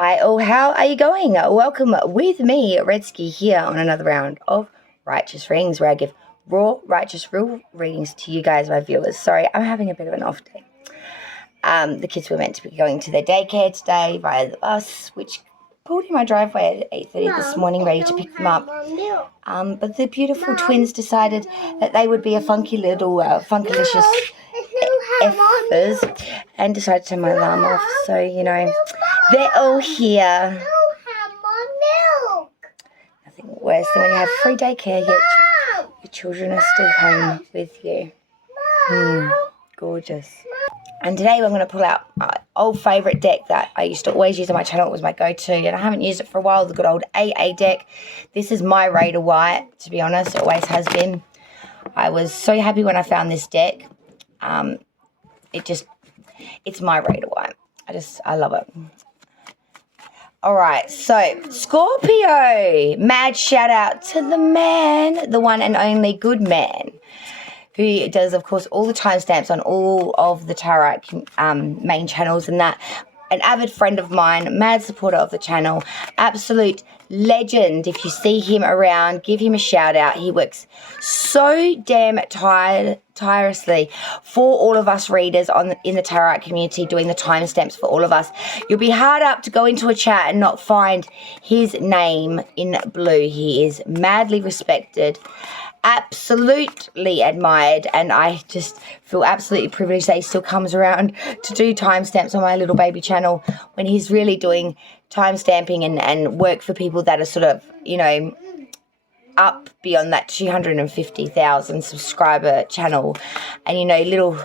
Hi, how are you going? Welcome with me, Redski, here on another round of Righteous Readings, where I give raw, righteous, real readings to you guys, my viewers. Sorry, I'm having a bit of an off day. The kids were meant to be going to their daycare today via the bus, which pulled in my driveway at 8:30 this morning, ready to pick them up. But the beautiful twins decided that they would be a funky little, funkalicious effers and decided to turn my alarm off. So, they're all here. Nothing worse than when you have free daycare, yet your children are still home with you. Gorgeous. And today we're going to pull out my old favourite deck that I used to always use on my channel. It was my go-to, and I haven't used it for a while, the good old AA deck. This is my Raider White, to be honest. It always has been. I was so happy when I found this deck. It's my Raider White. I love it. All right, so Scorpio, mad shout out to the man, the one and only good man, who does, of course, all the timestamps on all of the tarot main channels and that. An avid friend of mine, mad supporter of the channel, absolute legend. If you see him around, give him a shout out. He works so damn tirelessly for all of us readers in the tarot community, doing the timestamps for all of us. You'll be hard up to go into a chat and not find his name in blue. He is madly respected, absolutely admired, and I just feel absolutely privileged that he still comes around to do timestamps on my little baby channel when he's really doing timestamping and work for people that are sort of, up beyond that 250,000 subscriber channel. And, little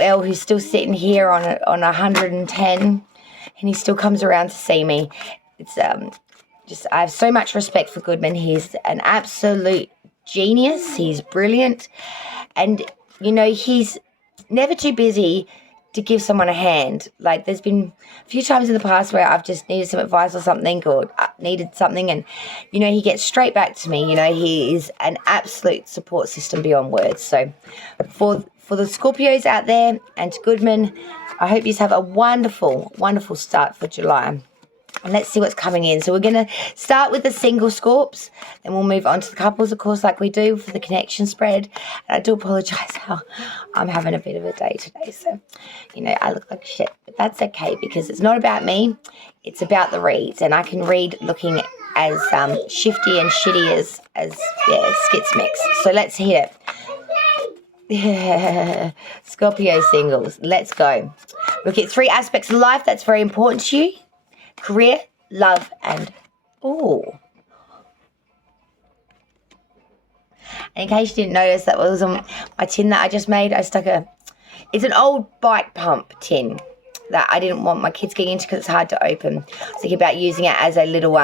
L, who's still sitting here on 110, and he still comes around to see me. It's I have so much respect for Goodman. He's an absolute genius. He's brilliant, and he's never too busy to give someone a hand. Like, there's been a few times in the past where I've just needed some advice or something, or needed something, and he gets straight back to me. He is an absolute support system beyond words. So for the Scorpios out there and to Goodman, I hope you have a wonderful start for July. And let's see what's coming in. So we're going to start with the single Scorps. Then we'll move on to the couples, of course, like we do for the connection spread. And I do apologise how I'm having a bit of a day today. So, I look like shit. But that's okay, because it's not about me. It's about the reads. And I can read looking as shifty and shitty as skits mix. So let's hit it. Scorpio singles. Let's go. Look at 3 aspects of life that's very important to you. Career, love, and And in case you didn't notice, that was on my tin that I just made. I stuck it's an old bike pump tin that I didn't want my kids getting into because it's hard to open. I was thinking about using it as a little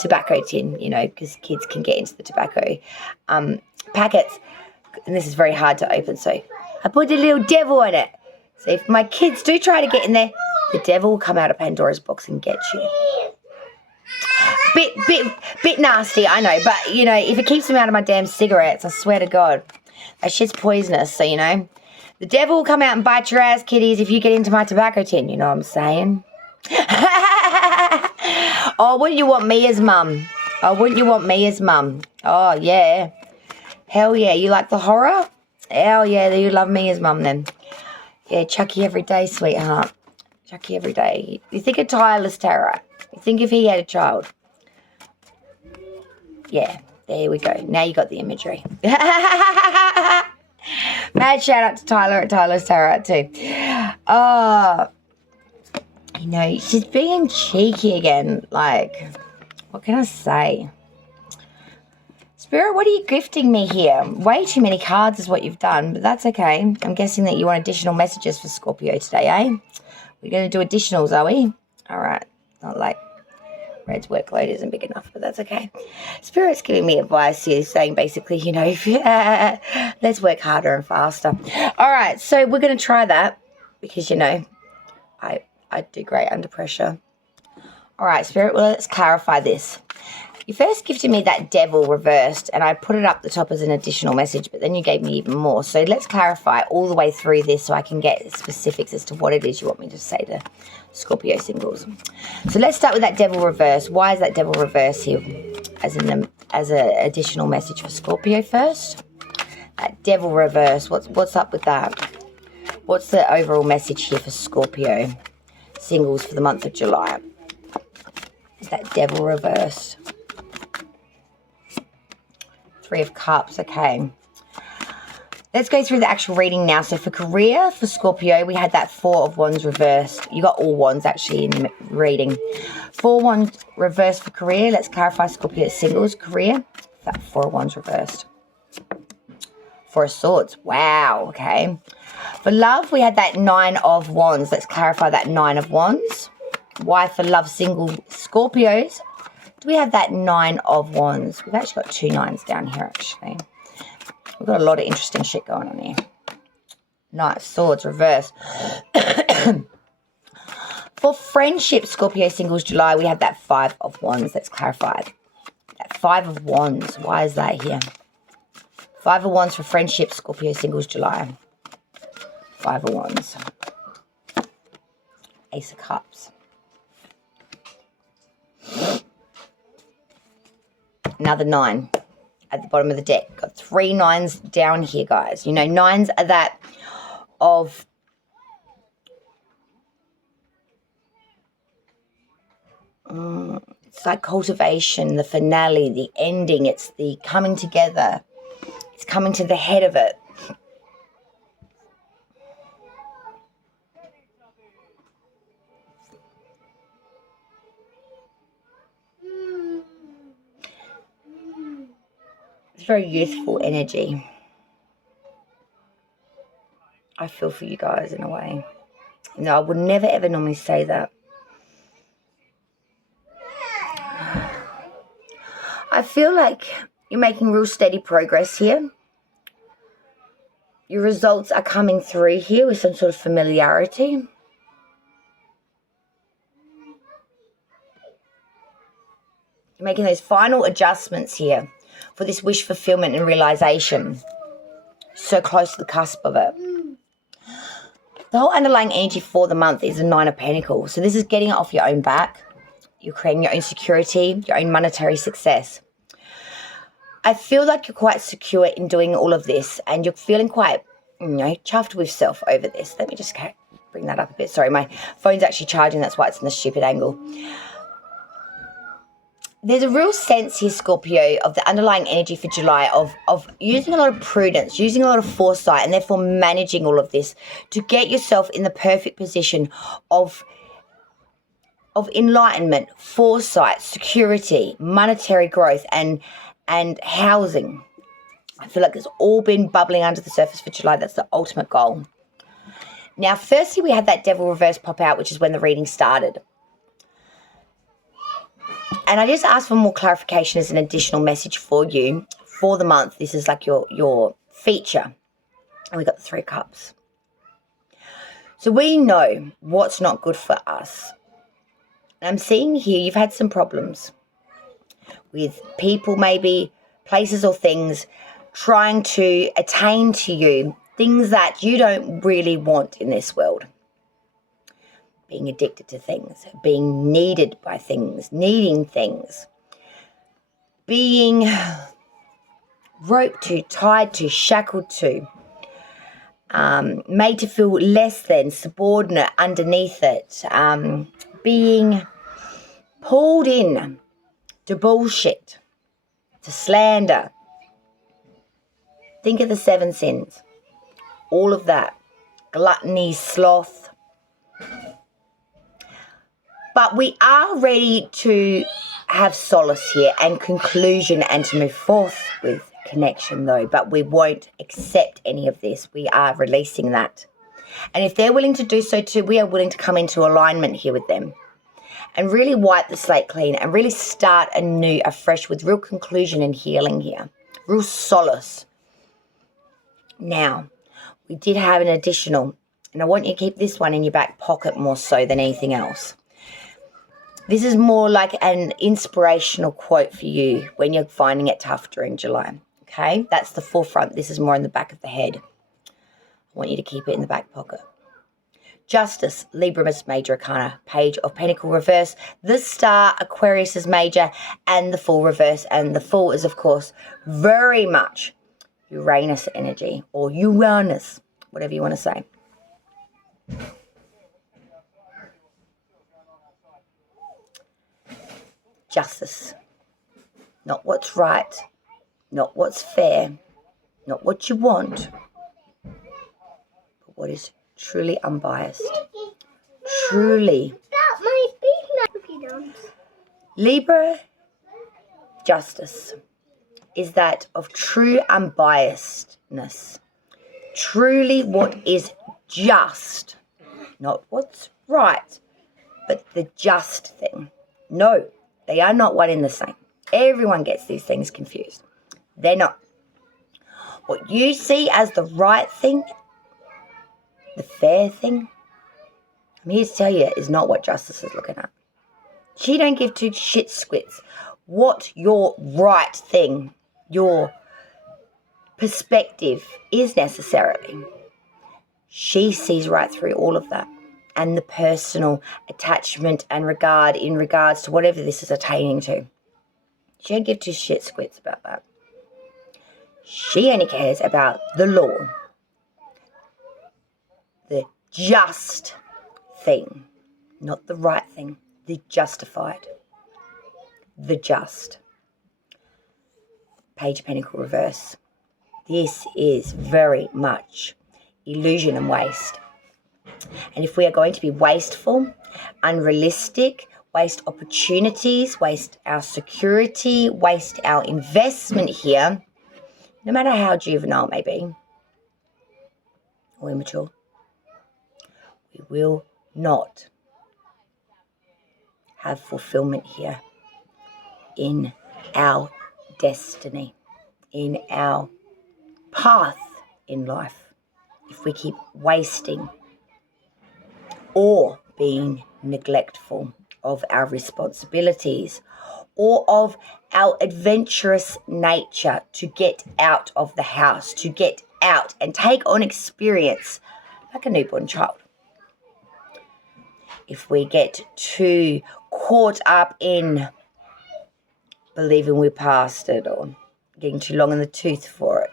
tobacco tin, because kids can get into the tobacco packets. And this is very hard to open, so I put a little devil in it. So if my kids do try to get in there, the devil will come out of Pandora's box and get you. Bit nasty, I know. But, if it keeps them out of my damn cigarettes, I swear to God, that shit's poisonous. So, the devil will come out and bite your ass, kiddies, if you get into my tobacco tin. You know what I'm saying? Oh, wouldn't you want me as mum? Oh, yeah. Hell yeah. You like the horror? Hell yeah, you love me as mum then. Yeah, Chucky every day, sweetheart. Chucky every day. You think of tireless terror. You think if he had a child. Yeah, there we go. Now you got the imagery. Mad shout out to Tyler at Tyler's Tarot too. Oh, she's being cheeky again. Like, what can I say? Spirit, what are you gifting me here? Way too many cards is what you've done, but that's okay. I'm guessing that you want additional messages for Scorpio today, eh? We're going to do additionals, are we? All right. Not like Red's workload isn't big enough, but that's okay. Spirit's giving me advice here, saying basically, let's work harder and faster. All right. So we're going to try that because, I do great under pressure. All right, Spirit. Well, let's clarify this. You first gifted me that devil reversed, and I put it up the top as an additional message, but then you gave me even more. So let's clarify all the way through this so I can get specifics as to what it is you want me to say to Scorpio singles. So let's start with that devil reverse. Why is that devil reverse here as an additional message for Scorpio first? That devil reverse, what's up with that? What's the overall message here for Scorpio singles for the month of July? Is that devil reverse? Three of Cups, okay. Let's go through the actual reading now. So for career, for Scorpio, we had that Four of Wands reversed. You got all wands actually in reading. 4 wands reversed for career. Let's clarify Scorpio singles career. That 4 of Wands reversed. 4 of Swords. Wow, okay. For love, we had that 9 of Wands. Let's clarify that 9 of Wands. Why for love single Scorpios do we have that 9 of Wands? We've actually got 2 9s down here, actually. We've got a lot of interesting shit going on here. Knight of Swords, reverse. For friendship, Scorpio singles July, we have that 5 of Wands. Let's clarify. That 5 of Wands. Why is that here? 5 of Wands for friendship, Scorpio singles July. 5 of Wands. Ace of Cups. Another 9 at the bottom of the deck. Got 3 9s down here, guys. You know, 9s are that of it's like cultivation, the finale, the ending. It's the coming together. It's coming to the head of it. It's very youthful energy. I feel for you guys in a way. No, I would never ever normally say that. I feel like you're making real steady progress here. Your results are coming through here with some sort of familiarity. You're making those final adjustments here for this wish fulfillment and realization. So close to the cusp of it. The whole underlying energy for the month is the 9 of Pentacles. So this is getting it off your own back. You're creating your own security, your own monetary success. I feel like you're quite secure in doing all of this, and you're feeling quite, chuffed with self over this. Let me just bring that up a bit. Sorry, my phone's actually charging. That's why it's in the stupid angle. There's a real sense here, Scorpio, of the underlying energy for July of using a lot of prudence, using a lot of foresight, and therefore managing all of this to get yourself in the perfect position of enlightenment, foresight, security, monetary growth, and housing. I feel like it's all been bubbling under the surface for July. That's the ultimate goal. Now, firstly, we had that devil reverse pop out, which is when the reading started. And I just asked for more clarification as an additional message for you for the month. This is like your feature. And we got the 3 cups. So we know what's not good for us. And I'm seeing here you've had some problems with people, maybe places or things trying to attain to you things that you don't really want in this world. Being addicted to things, being needed by things, needing things, being roped to, tied to, shackled to, made to feel less than, subordinate underneath it, being pulled in to bullshit, to slander. Think of the 7 sins, all of that, gluttony, sloth. But we are ready to have solace here and conclusion and to move forth with connection though. But we won't accept any of this. We are releasing that. And if they're willing to do so too, we are willing to come into alignment here with them and really wipe the slate clean and really start anew, afresh with real conclusion and healing here. Real solace. Now, we did have an additional, and I want you to keep this one in your back pocket more so than anything else. This is more like an inspirational quote for you when you're finding it tough during July. Okay, that's the forefront. This is more in the back of the head. I want you to keep it in the back pocket. Justice, Libra's major arcana, Page of Pentacle reverse, the Star, Aquarius is major, and the Fool reverse. And the Fool is, of course, very much Uranus energy, or Uranus, whatever you want to say. Justice. Not what's right, not what's fair, not what you want, but what is truly unbiased. Truly. Libra justice is that of true unbiasedness. Truly what is just. Not what's right, but the just thing. No, they are not one and the same. Everyone gets these things confused. They're not. What you see as the right thing, the fair thing, I'm here to tell you, is not what justice is looking at. She don't give two shit squits what your right thing, your perspective is necessarily. She sees right through all of that and the personal attachment and regard in regards to whatever this is attaining to. She don't give two shit squits about that. She only cares about the law, the just thing, not the right thing, the justified, the just. Page of Pentacle reverse. This is very much illusion and waste. And if we are going to be wasteful, unrealistic, waste opportunities, waste our security, waste our investment here, no matter how juvenile it may be, or immature, we will not have fulfillment here in our destiny, in our path in life, if we keep wasting or being neglectful of our responsibilities or of our adventurous nature to get out of the house, to get out and take on experience like a newborn child. If we get too caught up in believing we're past it or getting too long in the tooth for it,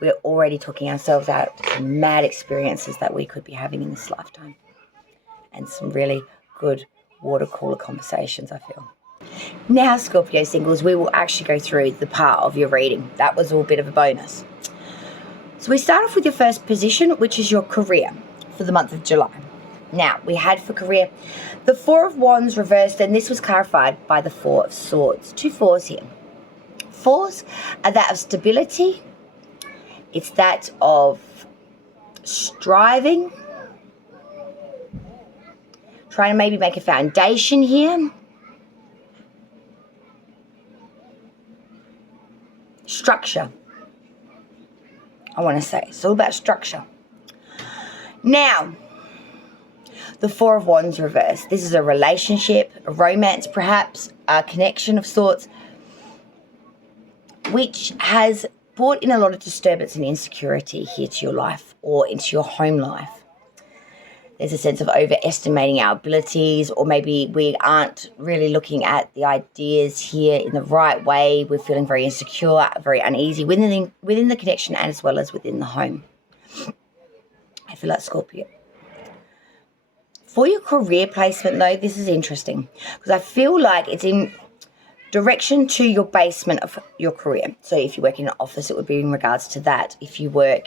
we're already talking ourselves out of some mad experiences that we could be having in this lifetime. And some really good water cooler conversations, I feel. Now, Scorpio singles, we will actually go through the part of your reading. That was all a bit of a bonus. So we start off with your first position, which is your career for the month of July. Now, we had for career the Four of Wands reversed, and this was clarified by the Four of Swords. Two fours here. Fours are that of stability. It's that of striving, trying to maybe make a foundation here. Structure, I want to say. It's all about structure. Now, the Four of Wands reversed. This is a relationship, a romance perhaps, a connection of sorts, which has brought in a lot of disturbance and insecurity here to your life or into your home life. There's a sense of overestimating our abilities, or maybe we aren't really looking at the ideas here in the right way. We're feeling very insecure, very uneasy within the connection and as well as within the home. I feel like Scorpio. For your career placement, though, this is interesting because I feel like it's in direction to your basement of your career. So if you work in an office, it would be in regards to that. If you work,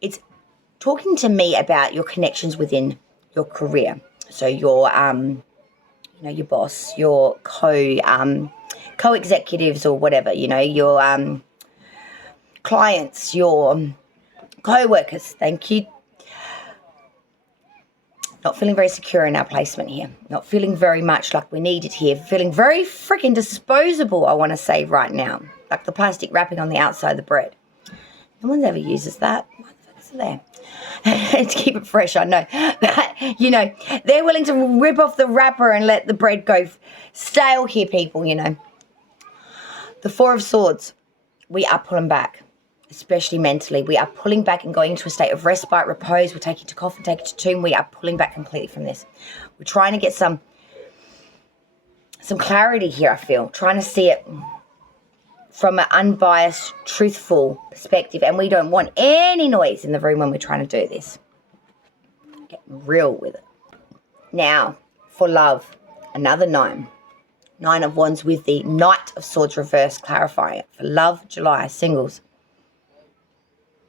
it's talking to me about your connections within your career. So your, your boss, your co-executives or whatever, your clients, your co-workers. Thank you. Not feeling very secure in our placement here. Not feeling very much like we need it here. Feeling very freaking disposable, I want to say right now. Like the plastic wrapping on the outside of the bread. No one ever uses that. Why the fuck is there. To keep it fresh, I know. But, you know, they're willing to rip off the wrapper and let the bread go stale here, people, you know. The Four of Swords, we are pulling back, especially mentally. We are pulling back and going into a state of respite, repose. We're taking to coffin, taking to tomb. We are pulling back completely from this. We're trying to get some clarity here, I feel. Trying to see it from an unbiased, truthful perspective. And we don't want any noise in the room when we're trying to do this. Getting real with it. Now, for love, another 9. 9 of Wands with the Knight of Swords reverse, clarifying it. For love, July, singles.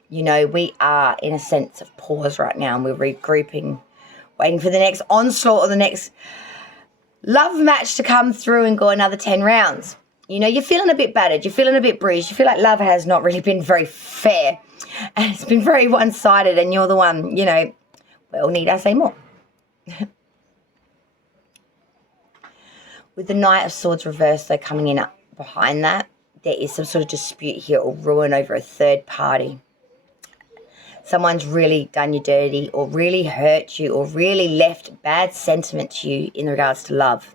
You know, we are in a sense of pause right now, and we're regrouping, waiting for the next onslaught or the next love match to come through and go another 10 rounds. You know, you're feeling a bit battered. You're feeling a bit bruised. You feel like love has not really been very fair. And it's been very one-sided, and you're the one, you know, well, need I say more? With the Knight of Swords reversed, though, coming in up behind that, there is some sort of dispute here or ruin over a third party. Someone's really done you dirty or really hurt you or really left bad sentiment to you in regards to love.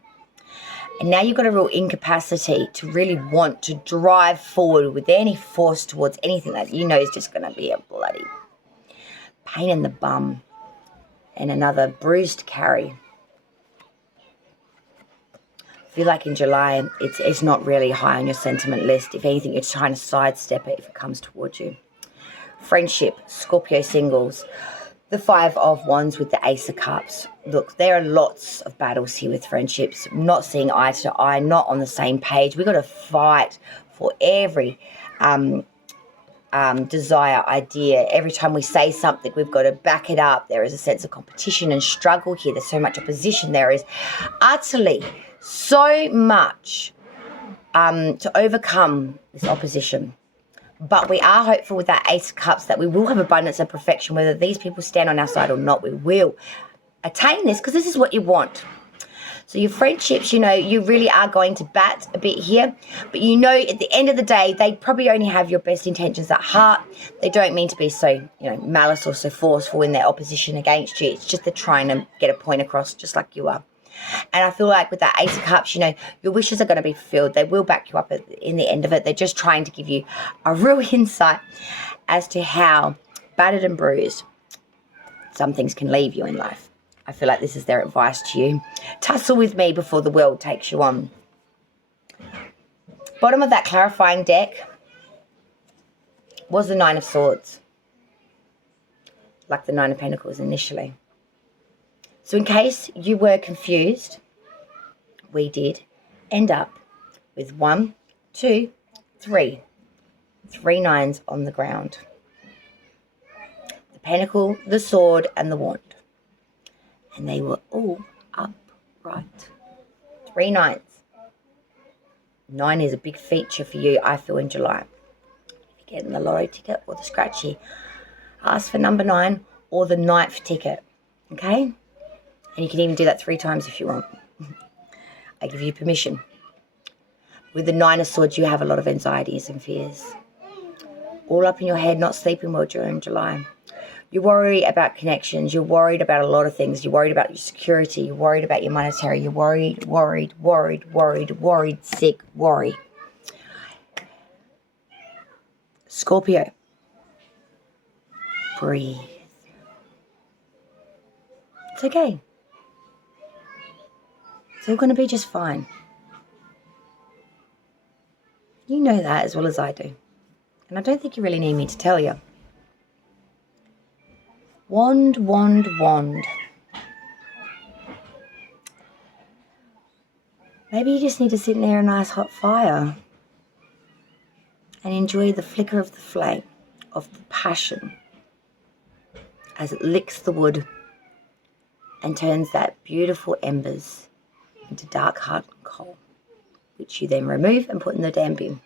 And now you've got a real incapacity to really want to drive forward with any force towards anything that you know is just going to be a bloody pain in the bum and another bruise to carry. I feel like in July, it's not really high on your sentiment list. If anything, you're trying to sidestep it if it comes towards you. Friendship, Scorpio singles. The 5 of Wands with the Ace of Cups. Look, there are lots of battles here with friendships. Not seeing eye to eye, not on the same page. We've got to fight for every desire, idea. Every time we say something, we've got to back it up. There is a sense of competition and struggle here. There's so much opposition. There is utterly so much to overcome this opposition. But we are hopeful with that Ace of Cups that we will have abundance and perfection. Whether these people stand on our side or not, we will attain this because this is what you want. So your friendships, you know, you really are going to bat a bit here. But you know, at the end of the day, they probably only have your best intentions at heart. They don't mean to be so, you know, malice or so forceful in their opposition against you. It's just they're trying to get a point across just like you are. And I feel like with that Ace of Cups, you know, your wishes are going to be fulfilled. They will back you up in the end of it. They're just trying to give you a real insight as to how battered and bruised some things can leave you in life. I feel like this is their advice to you. Tussle with me before the world takes you on. Bottom of that clarifying deck was the 9 of Swords. Like the 9 of Pentacles initially. So in case you were confused, we did end up with 1, 2, 3. 3 9s on the ground. The Pentacle, the Sword, and the Wand. And they were all upright. 3 9s. 9 is a big feature for you, I feel, in July. If you're getting the lottery ticket or the scratchy, ask for number 9 or the 9th ticket. Okay? And you can even do that 3 times if you want. I give you permission. With the 9 of Swords, you have a lot of anxieties and fears. All up in your head, not sleeping well during July. You worry about connections. You're worried about a lot of things. You're worried about your security. You're worried about your monetary. You're worried, sick, worry. Scorpio. Breathe. It's okay. It's all going to be just fine. You know that as well as I do. And I don't think you really need me to tell you. Wand, wand, wand. Maybe you just need to sit near a nice hot fire and enjoy the flicker of the flame, of the passion, as it licks the wood and turns that beautiful embers into dark hardened coal, which you then remove and put in the damn bin.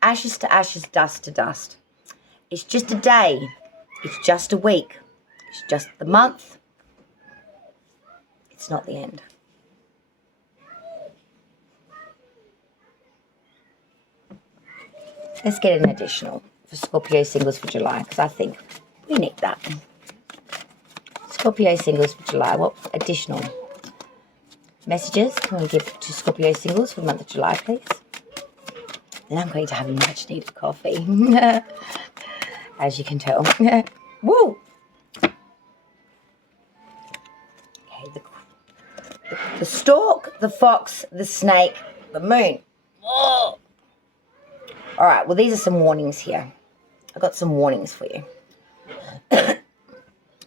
Ashes to ashes, dust to dust. It's just a day. It's just a week. It's just the month. It's not the end. Let's get an additional for Scorpio singles for July, because I think We need that. Scorpio singles for July. What additional messages can we give to Scorpio singles for the month of July, please? And I'm going to have much needed coffee, as you can tell. Woo! Okay, the stork, the fox, the snake, the moon. Oh. All right, well, these are some warnings here. I've got some warnings for you.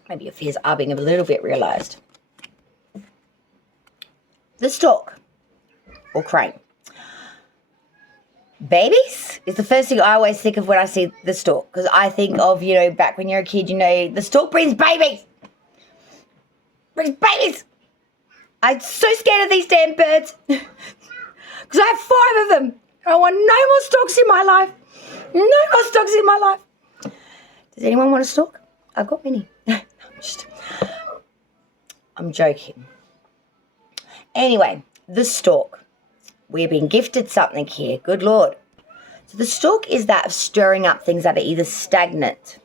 Maybe your fears are being a little bit realised. The stork or crane. Babies is the first thing I always think of when I see the stork, because I think of, you know, back when you're a kid, you know, the stork brings babies. Brings babies. I'm so scared of these damn birds because I have 5 of them. I want no more storks in my life. No more storks in my life. Does anyone want a stork? I've got many. I'm joking. Anyway, the stork. We're being gifted something here. Good Lord. So the stork is that of stirring up things that are either stagnant,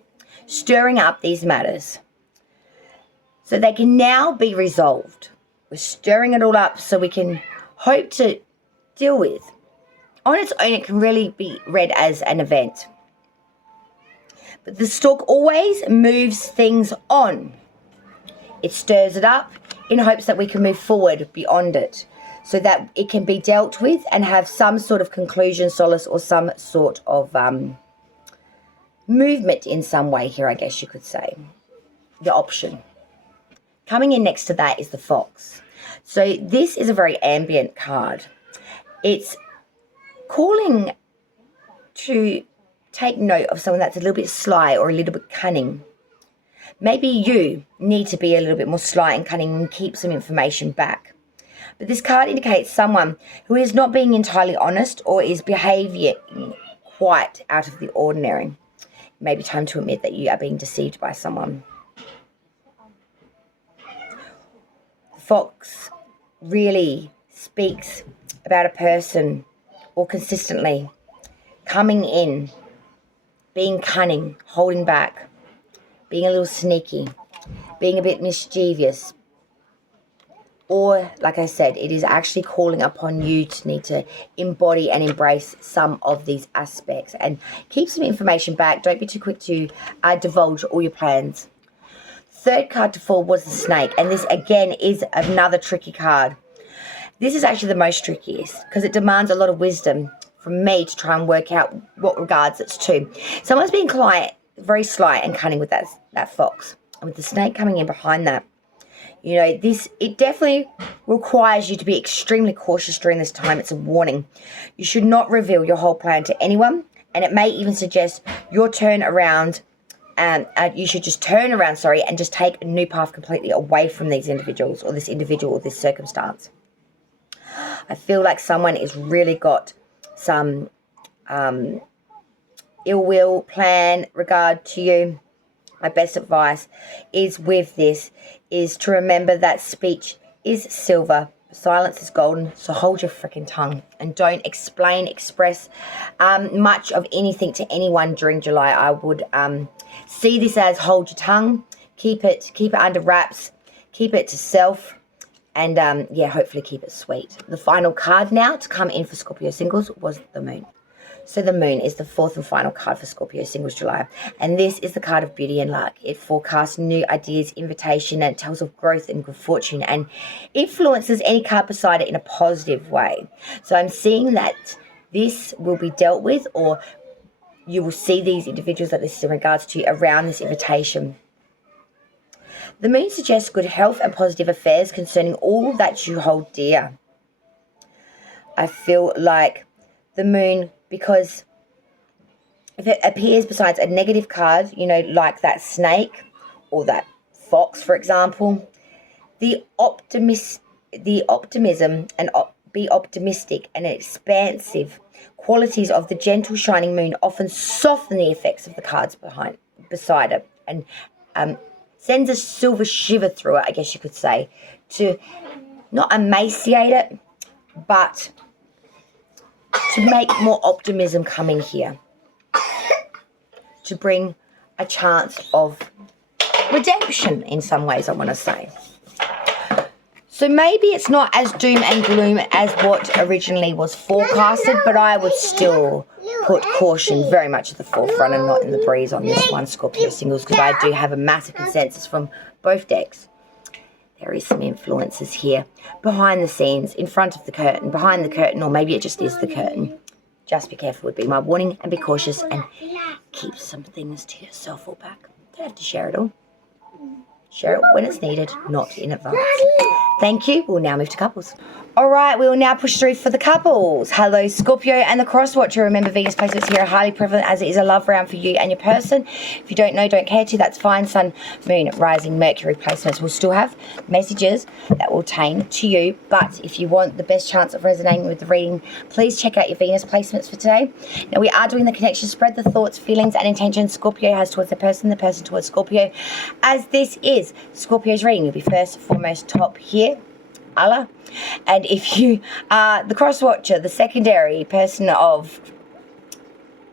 stirring up these matters so they can now be resolved. We're stirring it all up so we can hope to deal with. On its own, it can really be read as an event. But the stork always moves things on. It stirs it up in hopes that we can move forward beyond it so that it can be dealt with and have some sort of conclusion, solace, or some sort of movement in some way here, I guess you could say. The option. Coming in next to that is the fox. So this is a very ambient card. It's calling to take note of someone that's a little bit sly or a little bit cunning. Maybe you need to be a little bit more sly and cunning and keep some information back. But this card indicates someone who is not being entirely honest or is behaving quite out of the ordinary. It may be time to admit that you are being deceived by someone. The fox really speaks about a person or consistently coming in, being cunning, holding back, being a little sneaky, being a bit mischievous. Or, like I said, it is actually calling upon you to need to embody and embrace some of these aspects and keep some information back. Don't be too quick to divulge all your plans. Third card to fall was the snake, and this again is another tricky card. This is actually the most trickiest because it demands a lot of wisdom from me to try and work out what regards it's to. Someone's being very sly and cunning with that fox. And with the snake coming in behind that, you know, it definitely requires you to be extremely cautious during this time. It's a warning. You should not reveal your whole plan to anyone, and it may even suggest your turn around, and you should just turn around, and just take a new path completely away from these individuals or this individual or this circumstance. I feel like someone has really got some ill will plan regard to you. My best advice is with this is to remember that speech is silver, silence is golden, so hold your freaking tongue and don't express much of anything to anyone during July. I would see this as hold your tongue, keep it under wraps, keep it to self, and hopefully keep it sweet. The final card now to come in for Scorpio singles was the moon. So the moon is the fourth and final card for Scorpio singles July. And this is the card of beauty and luck. It forecasts new ideas, invitation, and tells of growth and good fortune and influences any card beside it in a positive way. So I'm seeing that this will be dealt with, or you will see these individuals that this is in regards to around this invitation. The moon suggests good health and positive affairs concerning all that you hold dear. I feel like the moon, because if it appears besides a negative card, you know, like that snake or that fox, for example, the optimism and be optimistic and expansive qualities of the gentle shining moon often soften the effects of the cards beside it and sends a silver shiver through it, I guess you could say, to not emaciate it, but to make more optimism come in here, to bring a chance of redemption in some ways, I want to say. So maybe it's not as doom and gloom as what originally was forecasted, but I would still put caution very much at the forefront and not in the breeze on this one, Scorpio singles, because I do have a massive consensus from both decks. There is some influences here, behind the scenes, in front of the curtain, behind the curtain, or maybe it just is the curtain. Just be careful would be my warning, and be cautious and keep some things to yourself or back. Don't have to share it all. Share it when it's needed, not in advance. Thank you. We'll now move to couples. All right, we will now push through for the couples. Hello, Scorpio and the cross watcher. Remember, Venus placements here are highly prevalent as it is a love round for you and your person. If you don't know, don't care to, that's fine. Sun, Moon, Rising, Mercury placements will still have messages that will attain to you. But if you want the best chance of resonating with the reading, please check out your Venus placements for today. Now, we are doing the connection. Spread the thoughts, feelings, and intentions Scorpio has towards the person towards Scorpio. As this is Scorpio's reading, you'll be first, foremost, top here. Allah. And if you are the cross watcher, the secondary person of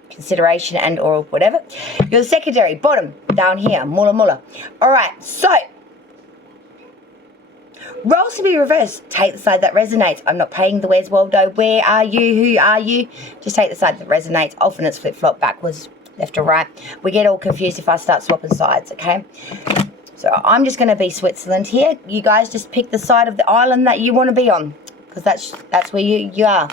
consideration and or whatever, you're the secondary, bottom, down here, mula. All right, so roles to be reversed. Take the side that resonates. I'm not paying the Where's Waldo, where are you, who are you? Just take the side that resonates. Often it's flip-flop backwards, left or right. We get all confused if I start swapping sides, okay? So I'm just going to be Switzerland here. You guys just pick the side of the island that you want to be on, because that's where you are.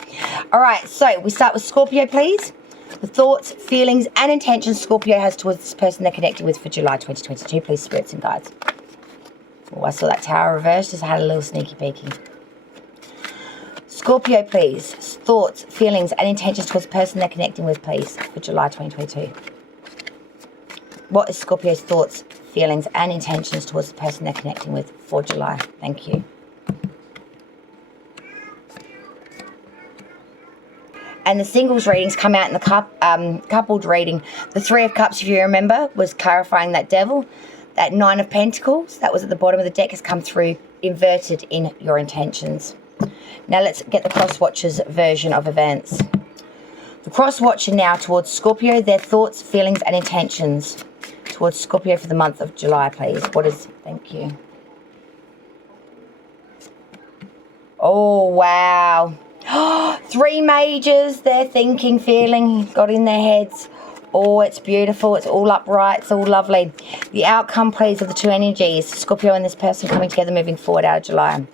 All right, so we start with Scorpio, please. The thoughts, feelings, and intentions Scorpio has towards this person they're connecting with for July 2022. Please, spirits and guides. Oh, I saw that tower reversed. Just had a little sneaky peeky. Scorpio, please. Thoughts, feelings, and intentions towards the person they're connecting with, please, for July 2022. What is Scorpio's thoughts, feelings, and intentions towards the person they're connecting with for July? Thank you. And the singles readings come out in the coupled reading. The Three of Cups, if you remember, was clarifying that devil. That Nine of Pentacles, that was at the bottom of the deck, has come through inverted in your intentions. Now let's get the cross watcher's version of events. The cross watcher now towards Scorpio, their thoughts, feelings, and intentions towards Scorpio for the month of July, please. What is, thank you. Oh, wow. Three majors, they're thinking, feeling, got in their heads. Oh, it's beautiful. It's all upright. It's all lovely. The outcome, please, of the two energies. Scorpio and this person coming together, moving forward out of July.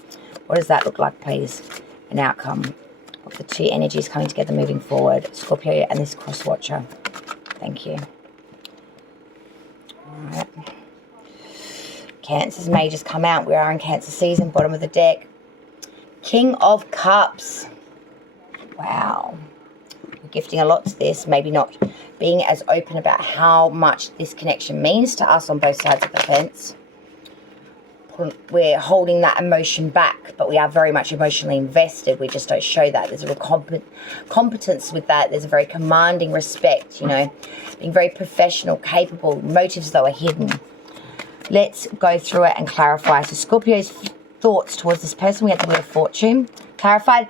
What does that look like, please? An outcome of the two energies coming together, moving forward. Scorpio and this cross watcher. Thank you. Alright. Cancer's majors come out. We are in Cancer season, bottom of the deck. King of Cups. Wow. We're gifting a lot to this. Maybe not being as open about how much this connection means to us on both sides of the fence. We're holding that emotion back, but we are very much emotionally invested. We just don't show that. There's a real competence with that. There's a very commanding respect, you know, being very professional, capable. Motives, though, are hidden. Let's go through it and clarify. So Scorpio's thoughts towards this person, we had the Wheel of Fortune clarified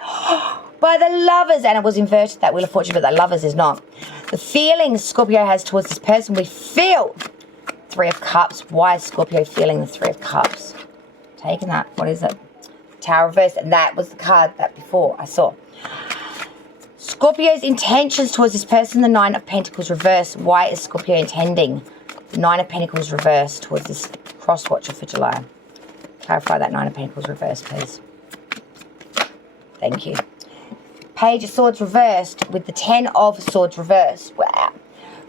by the Lovers, and it was inverted, that Wheel of Fortune, but that Lovers is not. The feelings Scorpio has towards this person, we feel Three of Cups. Why is Scorpio feeling the Three of Cups? Taking that. What is it? Tower reversed. And that was the card that before I saw. Scorpio's intentions towards this person, the Nine of Pentacles reversed. Why is Scorpio intending the Nine of Pentacles reversed towards this cross watcher for July? Clarify that Nine of Pentacles reversed, please. Thank you. Page of Swords reversed with the Ten of Swords reversed. Wow.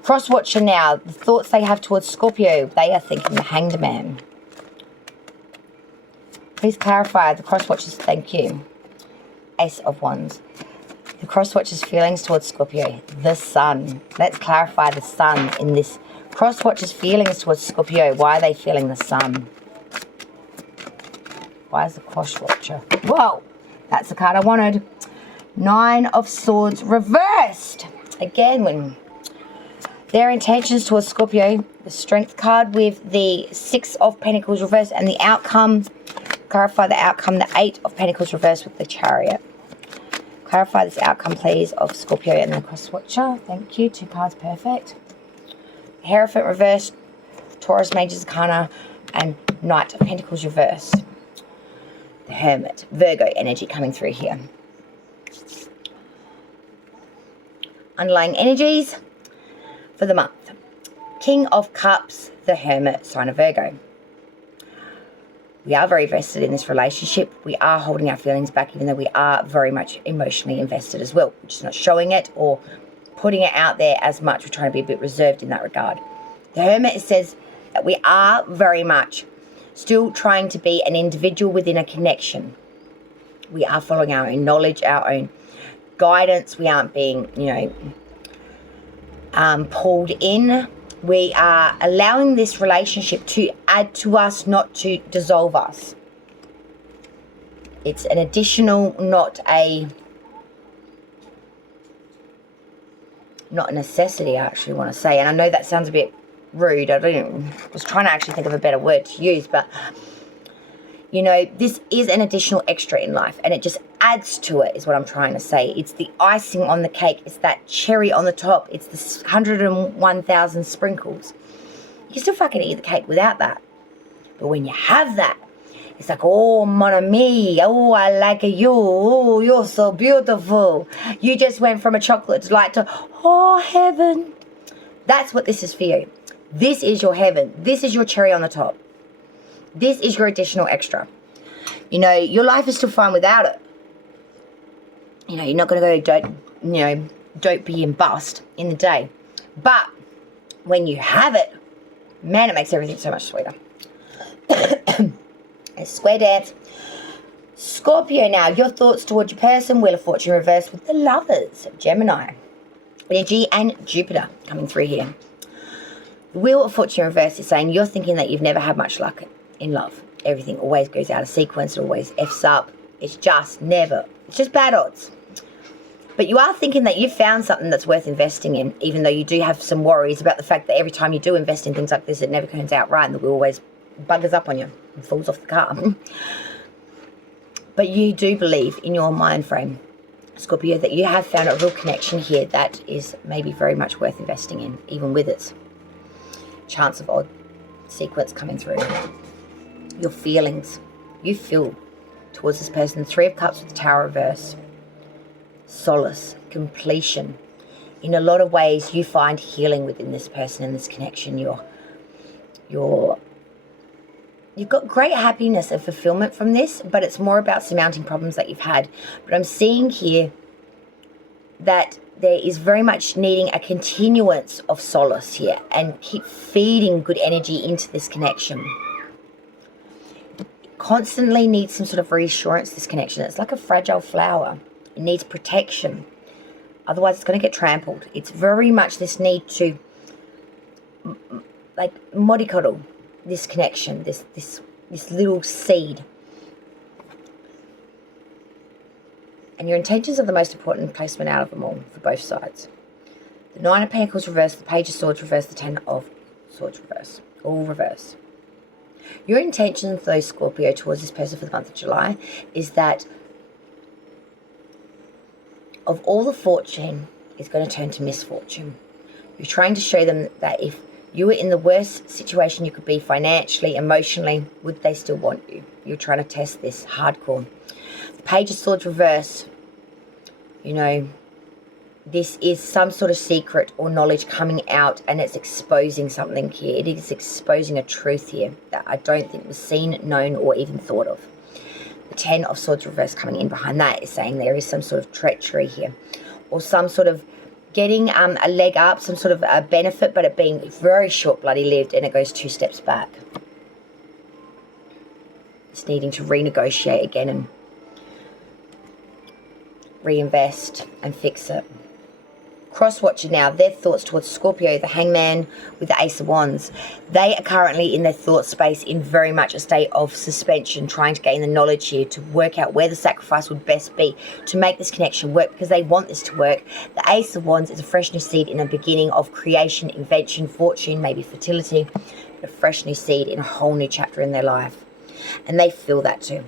Cross watcher now, the thoughts they have towards Scorpio, they are thinking the Hanged Man. Please clarify the cross watcher's, thank you. Ace of Wands. The cross watcher's feelings towards Scorpio, the Sun. Let's clarify the Sun in this. Cross watcher's feelings towards Scorpio, why are they feeling the Sun? Why is the cross watcher? Whoa, that's the card I wanted. Nine of Swords reversed. Again, when their intentions towards Scorpio, the Strength card with the Six of Pentacles reversed, and the outcome, clarify the outcome, the Eight of Pentacles reversed with the Chariot. Clarify this outcome, please, of Scorpio and the cross watcher. Thank you. Two cards, perfect. Hierophant reversed, Taurus Major Arcana, and Knight of Pentacles reversed. The Hermit, Virgo energy coming through here. Underlying energies for the month. King of Cups, the Hermit, sign of Virgo. We are very vested in this relationship. We are holding our feelings back, even though we are very much emotionally invested as well. We're just not showing it or putting it out there as much. We're trying to be a bit reserved in that regard. The Hermit says that we are very much still trying to be an individual within a connection. We are following our own knowledge, our own guidance. We aren't being, pulled in. We are allowing this relationship to add to us, not to dissolve us. It's an additional, not a necessity, I actually want to say. And I know that sounds a bit rude. I was trying to actually think of a better word to use, but this is an additional extra in life, and it just adds to it, is what I'm trying to say. It's the icing on the cake. It's that cherry on the top. It's the 101,000 sprinkles. You can still fucking eat the cake without that. But when you have that, it's like, oh, mon ami, oh, I like you, oh, you're so beautiful. You just went from a chocolate delight to, oh, heaven. That's what this is for you. This is your heaven. This is your cherry on the top. This is your additional extra. Your life is still fine without it. You're not going to go don't be and bust in the day. But when you have it, man, it makes everything so much sweeter. A square dance. Scorpio now, your thoughts towards your person. Wheel of Fortune reversed with the Lovers. Gemini. Energy and Jupiter coming through here. The Wheel of Fortune reversed is saying you're thinking that you've never had much luck in love. Everything always goes out of sequence. It always F's up. It's just bad odds. But you are thinking that you've found something that's worth investing in, even though you do have some worries about the fact that every time you do invest in things like this, it never turns out right, and the wheel always buggers up on you and falls off the car. But you do believe in your mind frame, Scorpio, that you have found a real connection here that is maybe very much worth investing in, even with its chance of odd sequence coming through. Your feelings you feel towards this person. 3 of Cups with the Tower reverse. Solace, completion. In a lot of ways, you find healing within this person and this connection. You've got great happiness and fulfillment from this, but it's more about surmounting problems that you've had. But I'm seeing here that there is very much needing a continuance of solace here and keep feeding good energy into this connection. Constantly needs some sort of reassurance, this connection. It's like a fragile flower. It needs protection. Otherwise, it's going to get trampled. It's very much this need to, like, mollycoddle this connection, this little seed. And your intentions are the most important placement out of them all for both sides. The 9 of Pentacles reverse, the Page of Swords reverse, the 10 of Swords reverse. All reverse. Your intentions, though, Scorpio, towards this person for the month of July is that of all the fortune is going to turn to misfortune. You're trying to show them that if you were in the worst situation you could be financially, emotionally, would they still want you? You're trying to test this hardcore. The Page of Swords reverse, this is some sort of secret or knowledge coming out, and it's exposing something here. It is exposing a truth here that I don't think was seen, known, or even thought of. The 10 of Swords reverse coming in behind that is saying there is some sort of treachery here, or some sort of getting a leg up, some sort of a benefit, but it being very short bloody lived, and it goes 2 steps back. It's needing to renegotiate again and reinvest and fix it. Cross-watcher now, their thoughts towards Scorpio, the Hangman with the Ace of Wands. They are currently in their thought space in very much a state of suspension, trying to gain the knowledge here to work out where the sacrifice would best be to make this connection work, because they want this to work. The Ace of Wands is a fresh new seed in a beginning of creation, invention, fortune, maybe fertility, a fresh new seed in a whole new chapter in their life. And they feel that too.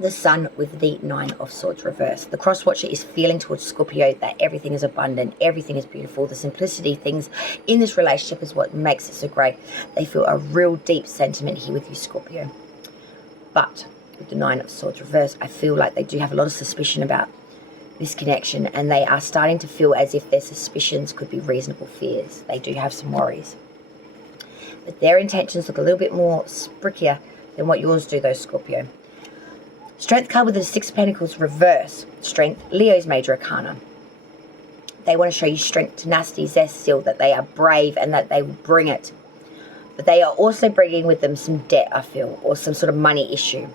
the Sun with the Nine of Swords reverse. The cross watcher is feeling towards Scorpio that everything is abundant, everything is beautiful. The simplicity things in this relationship is what makes it so great. They feel a real deep sentiment here with you, Scorpio. But with the Nine of Swords reverse, I feel like they do have a lot of suspicion about this connection, and they are starting to feel as if their suspicions could be reasonable fears. They do have some worries. But their intentions look a little bit more sprickier than what yours do, though, Scorpio. Strength card with the Six of Pentacles reverse. Strength, Leo's major arcana. They want to show you strength, tenacity, zest, still, that they are brave and that they will bring it. But they are also bringing with them some debt, I feel, or some sort of money issue.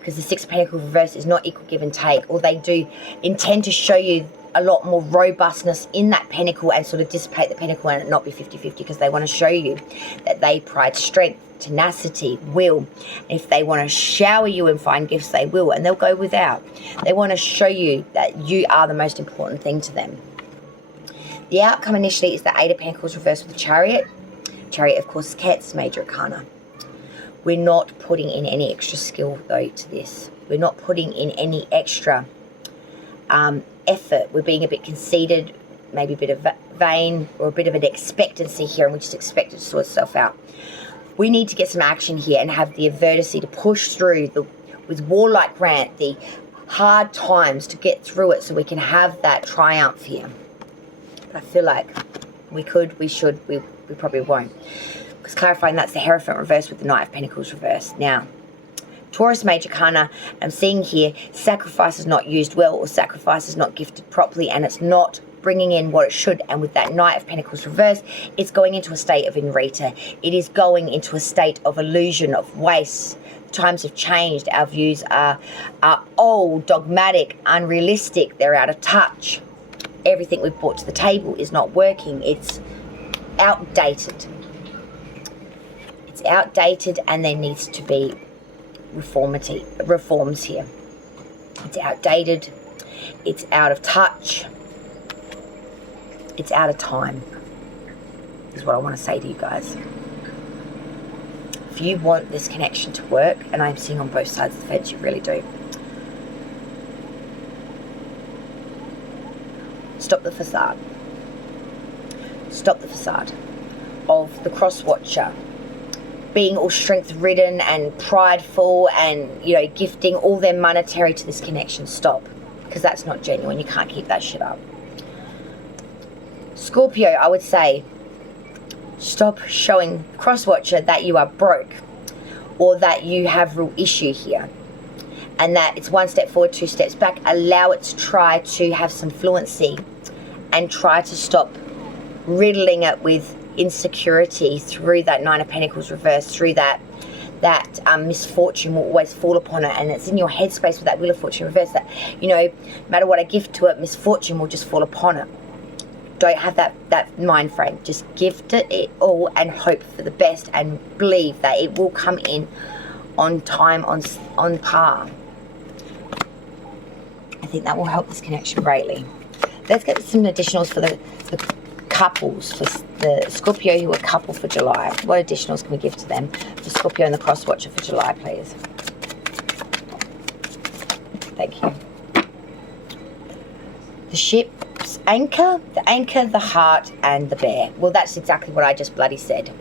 Because the Six of Pentacles reverse is not equal give and take. Or they do intend to show you a lot more robustness in that pentacle and sort of dissipate the pentacle and it not be 50-50, because they want to show you that they pride strength, tenacity, will. And if they want to shower you and find gifts, they will, and they'll go without. They want to show you that you are the most important thing to them. The outcome initially is the Eight of Pentacles reversed with the Chariot. Chariot, of course, is Cancer's major arcana. We're not putting in any extra skill, though, to this. We're not putting in any extra effort. We're being a bit conceited, maybe a bit of vain, or a bit of an expectancy here, and we just expect it to sort itself out. We need to get some action here and have the adversity to push through with warlike Grant, the hard times, to get through it so we can have that triumph here. I feel like we could, we should, we probably won't. Because clarifying, that's the Hierophant reverse with the Knight of Pentacles reverse. Now, Taurus major arcana, I'm seeing here, sacrifice is not used well, or sacrifice is not gifted properly, and it's not bringing in what it should. And with that Knight of Pentacles reverse, it's going into a state of inreta. It is going into a state of illusion, of waste. Times have changed. Our views are old, dogmatic, unrealistic. They're out of touch. Everything we've brought to the table is not working. It's outdated. It's outdated, and there needs to be reforms here. It's outdated. It's out of touch. It's out of time, is what I want to say to you guys. If you want this connection to work, and I'm seeing on both sides of the fence, you really do. Stop the facade. Stop the facade of the cross watcher being all strength ridden and prideful and, you know, gifting all their monetary to this connection. Stop, because that's not genuine. You can't keep that shit up. Scorpio, I would say, stop showing crosswatcher that you are broke or that you have real issue here, and that it's one step forward, two steps back. Allow it to try to have some fluency and try to stop riddling it with insecurity through that Nine of Pentacles reverse, through that misfortune will always fall upon it, and it's in your headspace with that Wheel of Fortune reverse that, you know, no matter what I gift to it, misfortune will just fall upon it. Don't have that mind frame. Just gift it all and hope for the best and believe that it will come in on time, on par. I think that will help this connection greatly. Let's get some additionals for the couples, for the Scorpio who are couple for July. What additionals can we give to them for Scorpio and the cross watcher for July, please? Thank you. The ship's anchor, the heart, and the bear. Well, that's exactly what I just bloody said.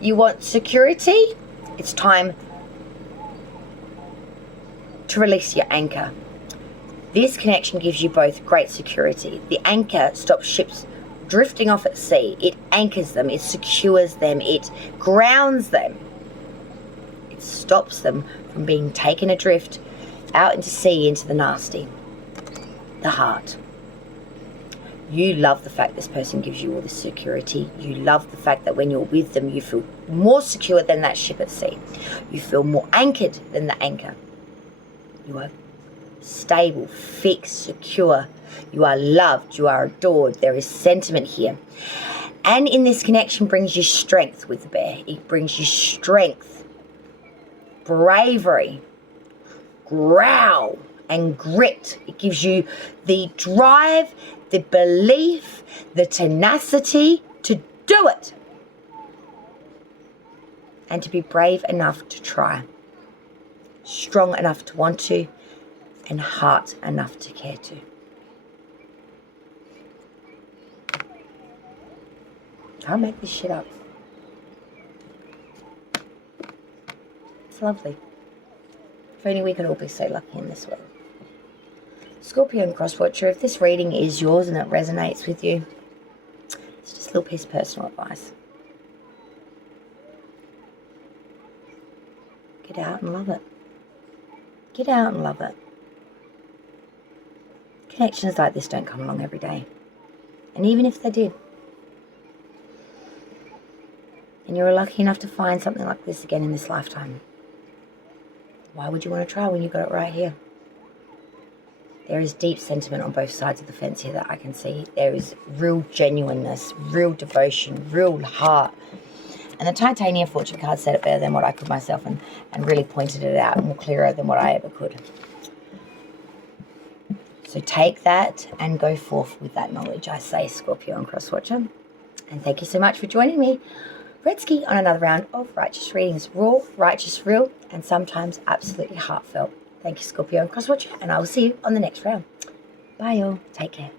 You want security? It's time to release your anchor. This connection gives you both great security. The anchor stops ships drifting off at sea. It anchors them, it secures them, it grounds them. It stops them from being taken adrift out into sea, into the nasty. The heart. You love the fact this person gives you all this security. You love the fact that when you're with them, you feel more secure than that ship at sea. You feel more anchored than the anchor. You are stable, fixed, secure. You are loved. You are adored. There is sentiment here. And in this connection brings you strength with the bear. It brings you strength, bravery, growl, and grit. It gives you the drive, the belief, the tenacity to do it. And to be brave enough to try. strong enough to want to, and heart enough to care to. Can't make this shit up. It's lovely. If only we could all be so lucky in this world. Scorpio and Crosswatcher, if this reading is yours and it resonates with you, it's just a little piece of personal advice. Get out and love it. Get out and love it. Connections like this don't come along every day. And even if they did, and you're lucky enough to find something like this again in this lifetime, why would you want to try when you got it right here? There is deep sentiment on both sides of the fence here that I can see. There is real genuineness, real devotion, real heart. And the Titania Fortune card said it better than what I could myself, and really pointed it out more clearer than what I ever could. So take that and go forth with that knowledge, I say, Scorpio and Crosswatcher. And thank you so much for joining me, Redsky, on another round of Righteous Readings. Raw, righteous, real, and sometimes absolutely heartfelt. Thank you, Scorpio and Crosswatcher, and I will see you on the next round. Bye, y'all. Take care.